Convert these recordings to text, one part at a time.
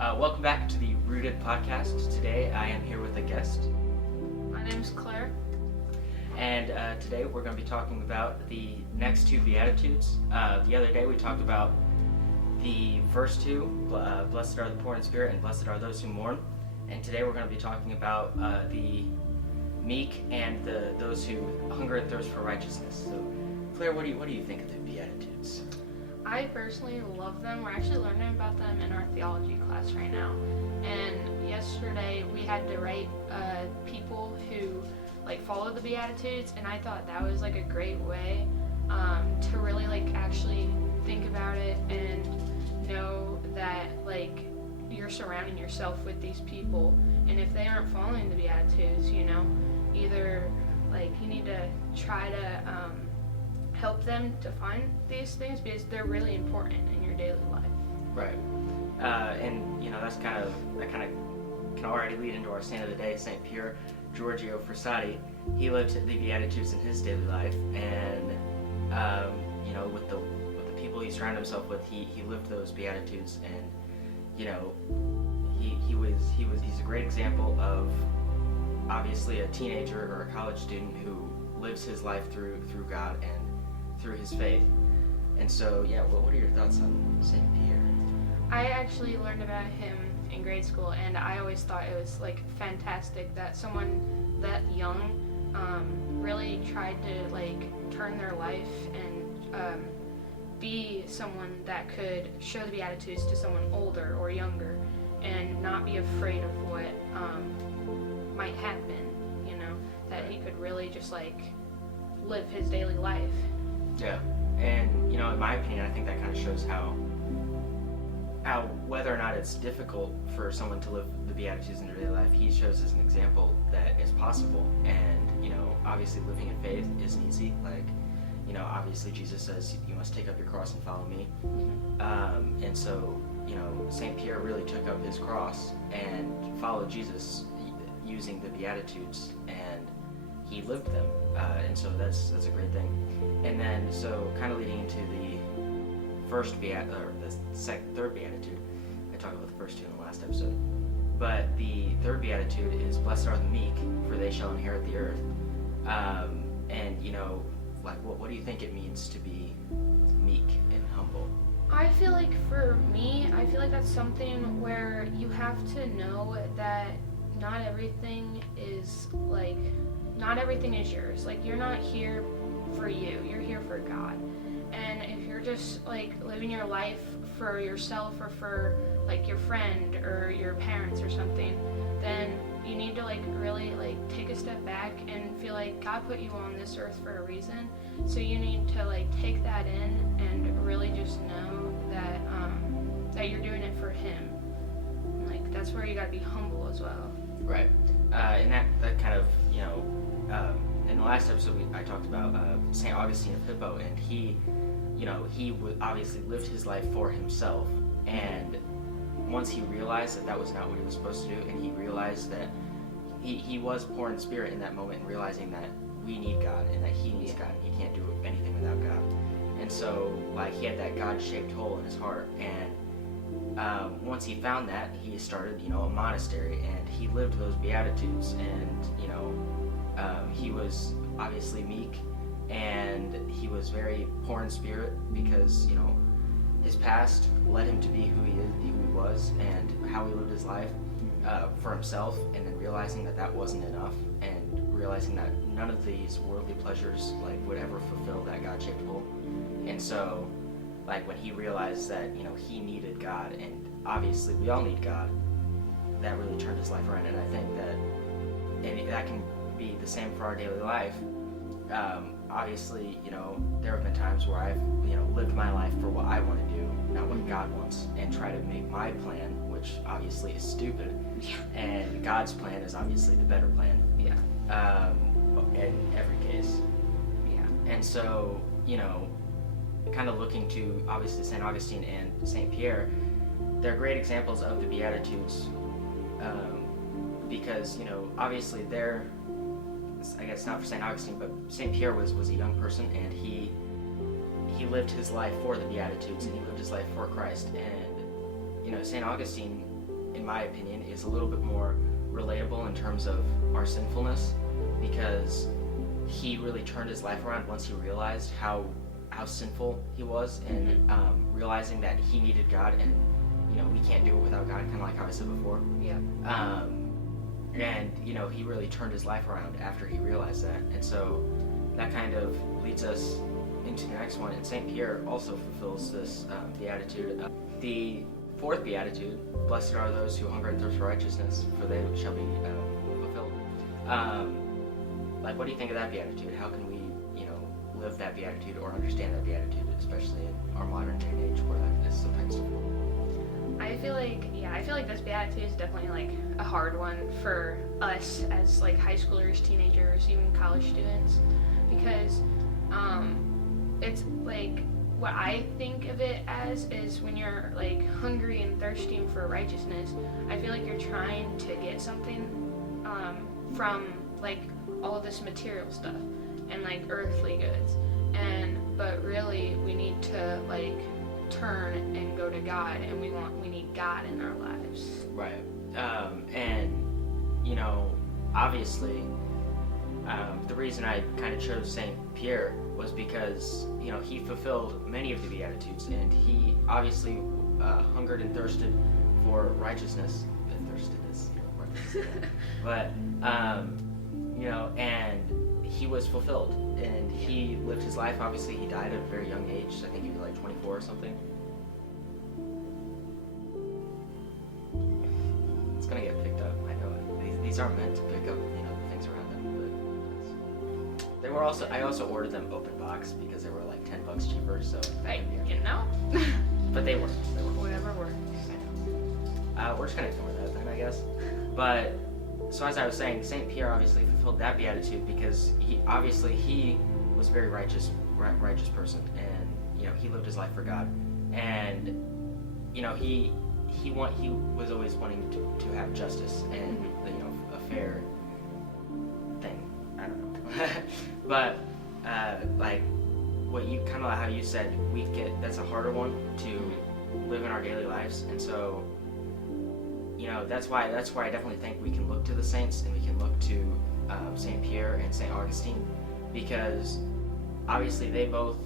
Welcome back to the Rooted podcast. Today I am here with a guest. My name's Claire. And today we're going to be talking about the next two Beatitudes. The other day we talked about the first two, blessed are the poor in spirit and blessed are those who mourn. And today we're going to be talking about the meek and those who hunger and thirst for righteousness. So Claire, what do you think of the Beatitudes? I personally love them. We're actually learning about them in our theology class right now. And yesterday we had to write people who follow the Beatitudes, and I thought that was a great way to really actually think about it and know that you're surrounding yourself with these people, and if they aren't following the Beatitudes, either you need to try to help them to find these things because they're really important in your daily life. Right. And that kind of can already lead into our saint of the day, Saint Pier Giorgio Frassati. He lived the Beatitudes in his daily life, and with the people he surrounded himself with, he lived those Beatitudes, and he's a great example of obviously a teenager or a college student who lives his life through God and through his faith. And so, what are your thoughts on Saint Pierre? I actually learned about him in grade school, and I always thought it was fantastic that someone that young really tried to turn their life and be someone that could show the Beatitudes to someone older or younger and not be afraid of what might happen, that he could really just live his daily life. Yeah, and in my opinion, I think that kind of shows how whether or not it's difficult for someone to live the Beatitudes in their daily life, he shows as an example that it's possible. And obviously living in faith isn't easy. Obviously Jesus says you must take up your cross and follow me. And so Saint Pierre really took up his cross and followed Jesus using the Beatitudes, and he lived them, and so that's a great thing. And then, so kind of leading into the third Beatitude. I talked about the first two in the last episode, but the third Beatitude is blessed are the meek, for they shall inherit the earth. And what do you think it means to be meek and humble? I feel for me, that's something where you have to know that not everything is yours. You're not here for you, you're here for God. And if you're just living your life for yourself or for your friend or your parents or something, then you need to really take a step back and feel God put you on this earth for a reason. So you need to take that in and really just know that that you're doing it for Him. That's where you gotta be humble as well. Right. And that kind of in the last episode I talked about St. Augustine of Hippo, and he obviously lived his life for himself, and once he realized that was not what he was supposed to do, and he realized that he was poor in spirit in that moment, and realizing that we need God and that he needs God and he can't do anything without God. And so he had that God-shaped hole in his heart, and once he found that, he started a monastery, and he lived those Beatitudes, and he was obviously meek, and he was very poor in spirit because his past led him to be who he was, and how he lived his life for himself, and then realizing that wasn't enough, and realizing that none of these worldly pleasures would ever fulfill that God-shaped hole. And so when he realized that he needed God, and obviously we all need God, that really turned his life around. And I think that can be the same for our daily life. Obviously, there have been times where I've, lived my life for what I want to do, not what God wants, and try to make my plan, which obviously is stupid. Yeah. And God's plan is obviously the better plan. Yeah. In every case. Yeah. And so, kind of looking to obviously St. Augustine and St. Pierre, they're great examples of the Beatitudes, because, obviously they're, I guess not for St. Augustine, but St. Pierre was a young person, and he lived his life for the Beatitudes, and he lived his life for Christ. And St. Augustine in my opinion, is a little bit more relatable in terms of our sinfulness, because he really turned his life around once he realized how sinful he was, and realizing that he needed God, and we can't do it without God, kind of like how I said before. Yeah. And he really turned his life around after he realized that, and so that kind of leads us into the next one. And St. Pierre also fulfills this beatitude. The fourth beatitude: "Blessed are those who hunger and thirst for righteousness, for they shall be fulfilled." Like, what do you think of that beatitude? How can we, live that beatitude or understand that beatitude, especially in our modern day and age where that is sometimes difficult? I feel like this beatitude is definitely like a hard one for us as like high schoolers, teenagers, even college students, because it's like, what I think of it as is when you're like hungry and thirsting for righteousness, I feel like you're trying to get something from like all of this material stuff and like earthly goods, but really we need to like turn and go to God, and we need God in our lives. Right. And obviously, the reason I kind of chose Saint Pierre was because he fulfilled many of the Beatitudes, and he obviously hungered and thirsted for righteousness. Thirsted is but and he was fulfilled, and he lived his life. Obviously, he died at a very young age. I think he was like 24 or something. It's gonna get picked up. I know these aren't meant to pick up the things around them, but they were also. I also ordered them open box because they were like $10 cheaper. So Hey, but they worked. Whatever works. We're just gonna ignore that then, I guess. But so as I was saying, Saint Pierre obviously fulfilled that beatitude because he was a very righteous person, and he lived his life for God, and he was always wanting to have justice and a fair thing. I don't know, but like what you kind of how you said, that's a harder one to live in our daily lives, and so that's why I definitely think we can look to the saints, and we can look to Saint Pierre and Saint Augustine, because obviously they both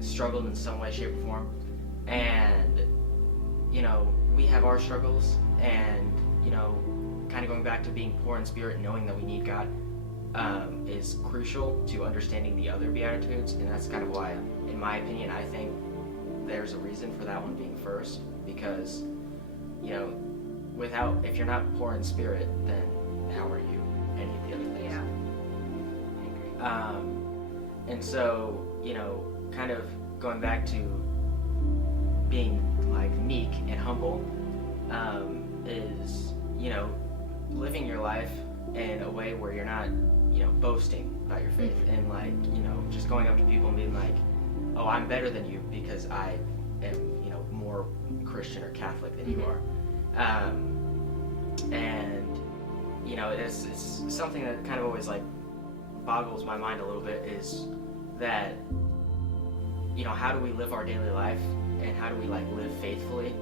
struggled in some way, shape, or form, and we have our struggles, and kind of going back to being poor in spirit and knowing that we need God is crucial to understanding the other Beatitudes, and that's kind of why, in my opinion, I think there's a reason for that one being first, because if you're not poor in spirit, then how are you any of the other things? Yeah. I agree. And so, kind of going back to being like meek and humble, is, living your life in a way where you're not, boasting about your faith, and like, just going up to people and being like, oh, I'm better than you because I am, more Christian or Catholic than you are. And it's something that kind of always like boggles my mind a little bit, is that how do we live our daily life, and how do we like live faithfully,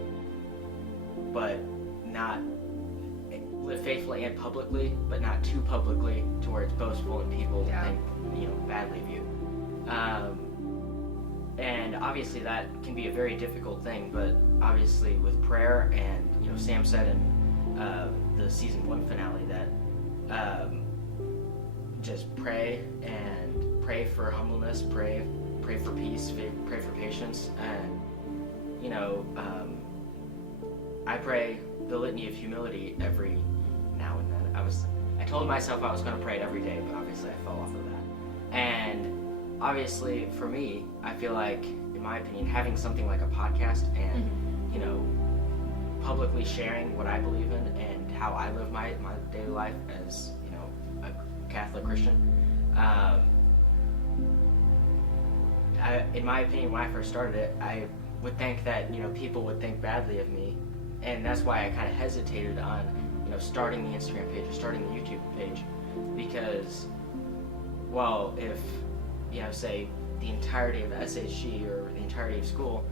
but not live faithfully and publicly, but not too publicly to where it's boastful and people think badly of you. And obviously that can be a very difficult thing, but obviously with prayer, and Sam said in the season 1 finale that just pray for humbleness, pray for peace, pray for patience, and I pray the litany of humility every now and then. I told myself I was going to pray it every day, but obviously I fell off of that. And obviously for me, I feel like, in my opinion, having something like a podcast and publicly sharing what I believe in and how I live my daily life as a Catholic Christian, in my opinion, when I first started it, I would think that people would think badly of me, and that's why I kind of hesitated on starting the Instagram page or starting the YouTube page, because, well, if say the entirety of SHG or the entirety of school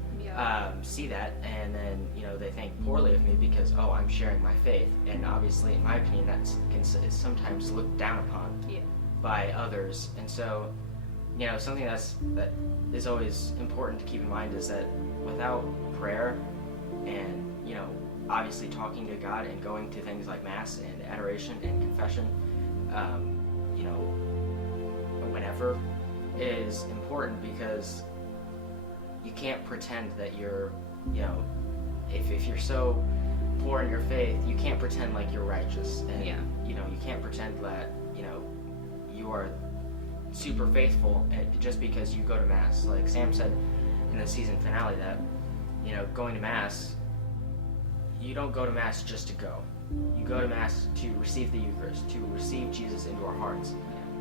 see that, and then they think poorly of me because I'm sharing my faith, and obviously in my opinion is sometimes looked down upon by others. And so something that is always important to keep in mind is that without prayer and obviously talking to God and going to things like Mass and adoration and confession, whenever, is important, because you can't pretend that you're, if you're so poor in your faith, you can't pretend like you're righteous, and you can't pretend that you are super faithful just because you go to Mass. Like Sam said in the season finale, that going to Mass, you don't go to Mass just to go. You go to Mass to receive the Eucharist, to receive Jesus into our hearts.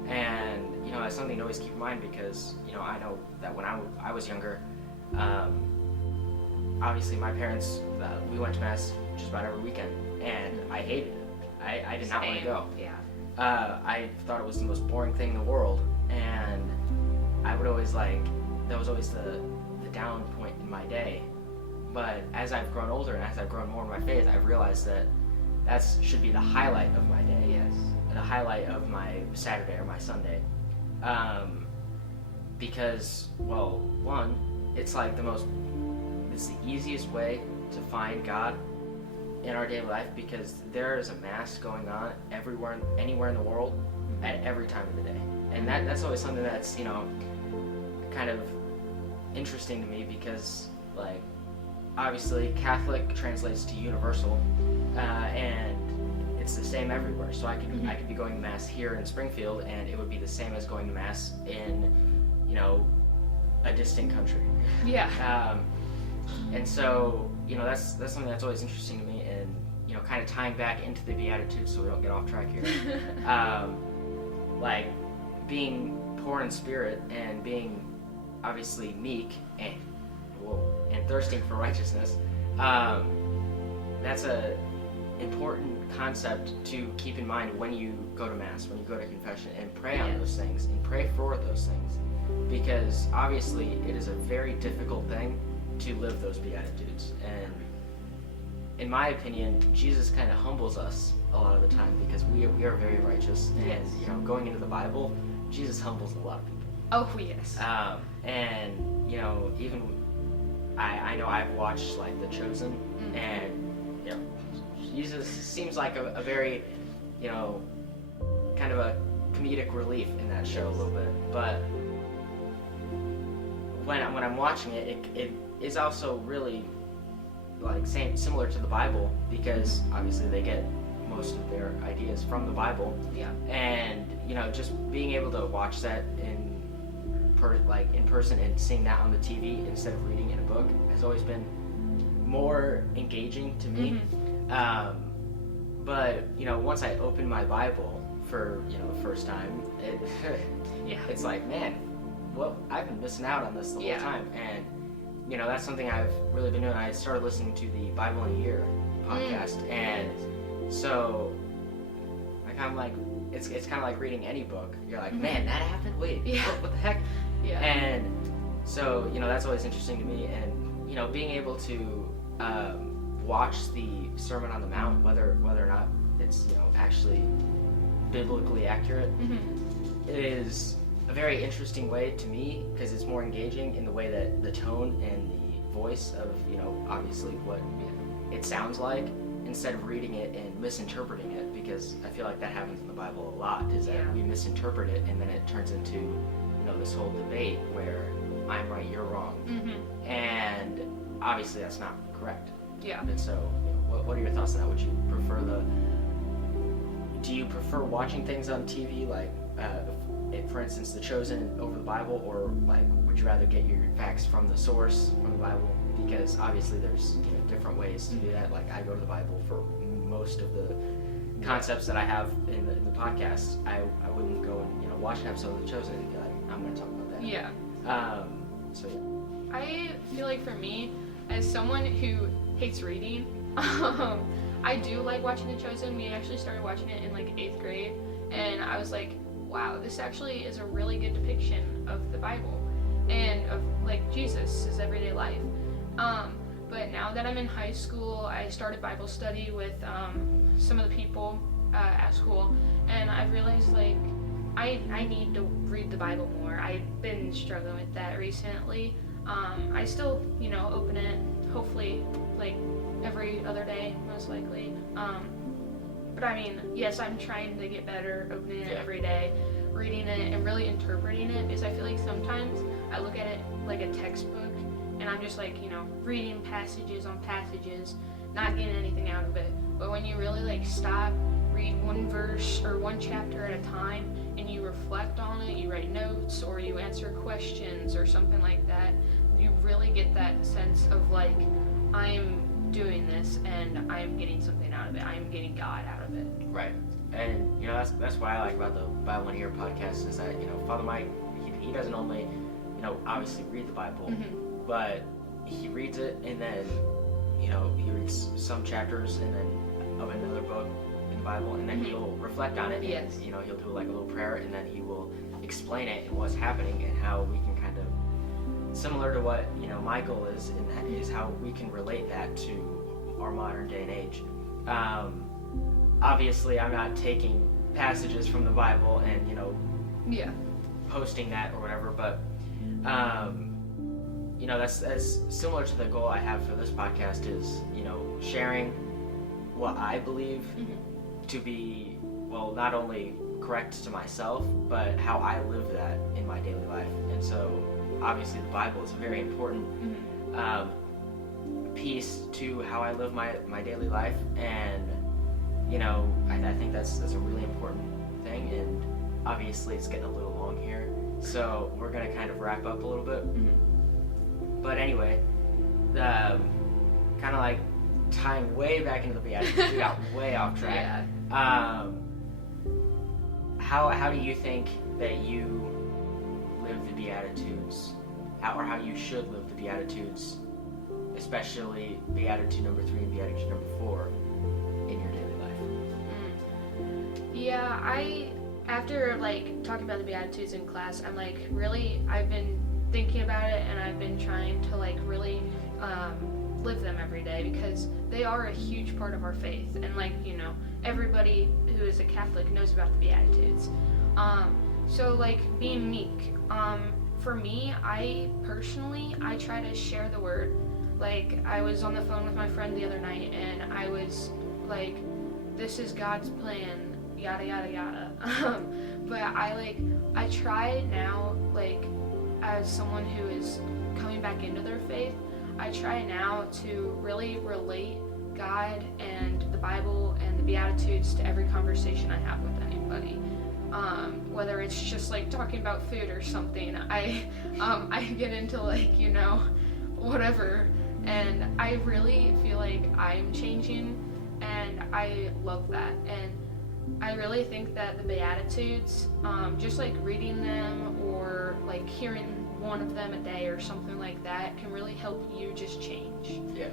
And that's something to always keep in mind, because I know that when I was younger, obviously my parents, we went to Mass just about every weekend, and I hated it. I did not want to go. I thought it was the most boring thing in the world, and I would always that was always the down point in my day. But as I've grown older and as I've grown more in my faith, I've realized that should be the highlight of my day. Yes. The highlight of my Saturday or my Sunday. Because, well, one, it's the easiest way to find God in our daily life, because there is a Mass going on everywhere, anywhere in the world, at every time of the day. And that's always something that's, kind of interesting to me, because, obviously Catholic translates to universal, and it's the same everywhere. So I could be going to Mass here in Springfield, and it would be the same as going to Mass in, a distant country. Yeah. And so, that's something that's always interesting to me, and, kind of tying back into the Beatitudes so we don't get off track here. Being poor in spirit and being obviously meek and thirsting for righteousness, that's a important concept to keep in mind when you go to Mass, when you go to confession, and pray on those things and pray for those things, because obviously it is a very difficult thing to live those Beatitudes. And in my opinion, Jesus kind of humbles us a lot of the time, because we are very righteous, and going into the Bible, Jesus humbles a lot of people. Oh yes. And even I know I've watched The Chosen, and Jesus seems like a very kind of a comedic relief in that show a little bit. But when I'm watching it is also really similar to the Bible, because obviously they get most of their ideas from the Bible. Yeah. And just being able to watch that in person and seeing that on the TV instead of reading in a book has always been more engaging to me. But once I open my Bible for the first time, it's like, man, well, I've been missing out on this the whole time. And that's something I've really been doing. I started listening to the Bible in a Year podcast, and so I kind of it's kind of like reading any book. You're like, man, that happened? Wait, what the heck? Yeah. And so, that's always interesting to me. And, being able to watch the Sermon on the Mount, whether or not it's, actually biblically accurate, is a very interesting way to me, because it's more engaging in the way that the tone and the voice of, obviously what it sounds like, instead of reading it and misinterpreting it, because I feel like that happens in the Bible a lot, is that we misinterpret it, and then it turns into this whole debate where I'm right, you're wrong, and obviously that's not correct. Yeah. And so, what are your thoughts on that? Would you prefer do you prefer watching things on TV, for instance, The Chosen over the Bible, or would you rather get your facts from the source, from the Bible? Because obviously there's different ways to do that. I go to the Bible for most of the concepts that I have in the podcast. I wouldn't go and watch an episode of The Chosen and be like, I'm going to talk about that. Yeah. So I feel like for me, as someone who hates reading, I do like watching The Chosen. We actually started watching it in 8th grade, and I was like, wow, this actually is a really good depiction of the Bible and of Jesus' everyday life. But now that I'm in high school, I started Bible study with some of the people at school, and I've realized like I need to read the Bible more. I've been struggling with that recently. I still, open it, hopefully, like, every other day, most likely. But I mean, yes, I'm trying to get better opening it every day, reading it, and really interpreting it, because I feel like sometimes I look at it like a textbook, and I'm just like, reading passages on passages, not getting anything out of it. But when you really, like, stop, read one verse or one chapter at a time, and you reflect on it, you write notes, or you answer questions or something like that, you really get that sense of like, I am doing this and I am getting something out of it. I am getting God out of it. Right. And that's what I like about the Bible in a Year podcast is that Father Mike, he doesn't only obviously read the Bible, but he reads it and then he reads some chapters and then of another book in the Bible, and then he'll reflect on it. Yes. And, he'll do like a little prayer, and then he will explain it and what's happening and how we can kind of, similar to what Michael is, and that is how we can relate that to our modern day and age. Obviously, I'm not taking passages from the Bible and posting that or whatever, but that's similar to the goal I have for this podcast is sharing what I believe to be, well, not only correct to myself, but how I live that in my daily life. And so, obviously, the Bible is a very important piece to how I live my daily life. And, I think that's a really important thing. And obviously, it's getting a little long here. So, we're going to kind of wrap up a little bit. But anyway, kind of like tying way back into the Beatitudes, we got way off track. How do you think that you live the Beatitudes, or how you should live the Beatitudes, especially Beatitude number 3 and Beatitude number 4 in your daily life? After like talking about the Beatitudes in class, I'm like I've been thinking about it, and I've been trying to like really live them every day, because they are a huge part of our faith, and everybody who is a Catholic knows about the Beatitudes. So like being meek, for me, I try to share the word. Like, I was on the phone with my friend the other night, and I was like, this is God's plan, yada yada yada. But I try now, like, as someone who is coming back into their faith, I try now to really relate God and the Bible and the Beatitudes to every conversation I have with anybody. Whether it's just like talking about food or something, I get into whatever, and I really feel like I'm changing, and I love that. And I really think that the Beatitudes, just like reading them or like hearing one of them a day or something like that, can really help you just change. Yeah.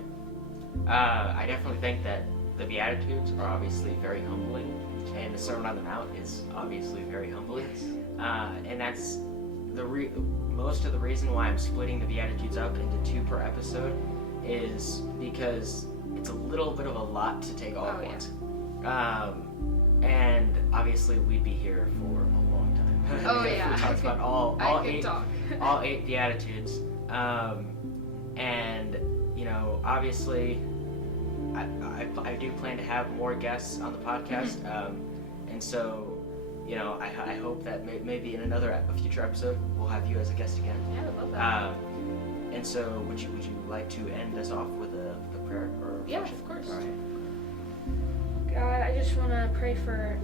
I definitely think that the Beatitudes are obviously very humbling, and the Sermon on the Mount is obviously very humbling. Yes. And that's most of the reason why I'm splitting the Beatitudes up into 2 per episode is because it's a little bit of a lot to take all at once. And obviously we'd be here for a long time. Oh if yeah. we talked about all 8 Beatitudes. And obviously I do plan to have more guests on the podcast. And so I hope that maybe in a future episode we'll have you as a guest again. Yeah, I love that. And so would you like to end us off with a prayer or Yeah, worship? of course. All right. God, I just want to pray for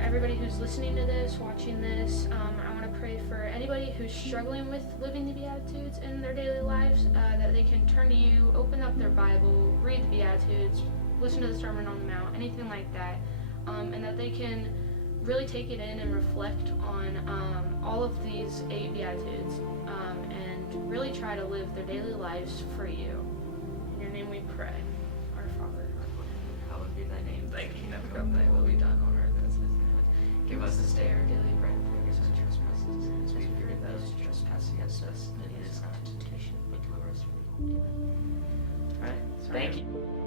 everybody who's listening to this, watching this. I want to pray for anybody who's struggling with living the Beatitudes in their daily lives, that they can turn to you, open up their Bible, read the Beatitudes, listen to the Sermon on the Mount, anything like that, and that they can really take it in and reflect on all of these 8 Beatitudes, and really try to live their daily lives for you. In your name we pray. Our Father, hallowed be thy name. Thy kingdom come, thy will be done on earth as it is in heaven. Give us this day our daily bread, and forgive us our trespasses, as we forgive those who trespass against us. And lead us not into temptation, but deliver us from evil. All right. Thank you.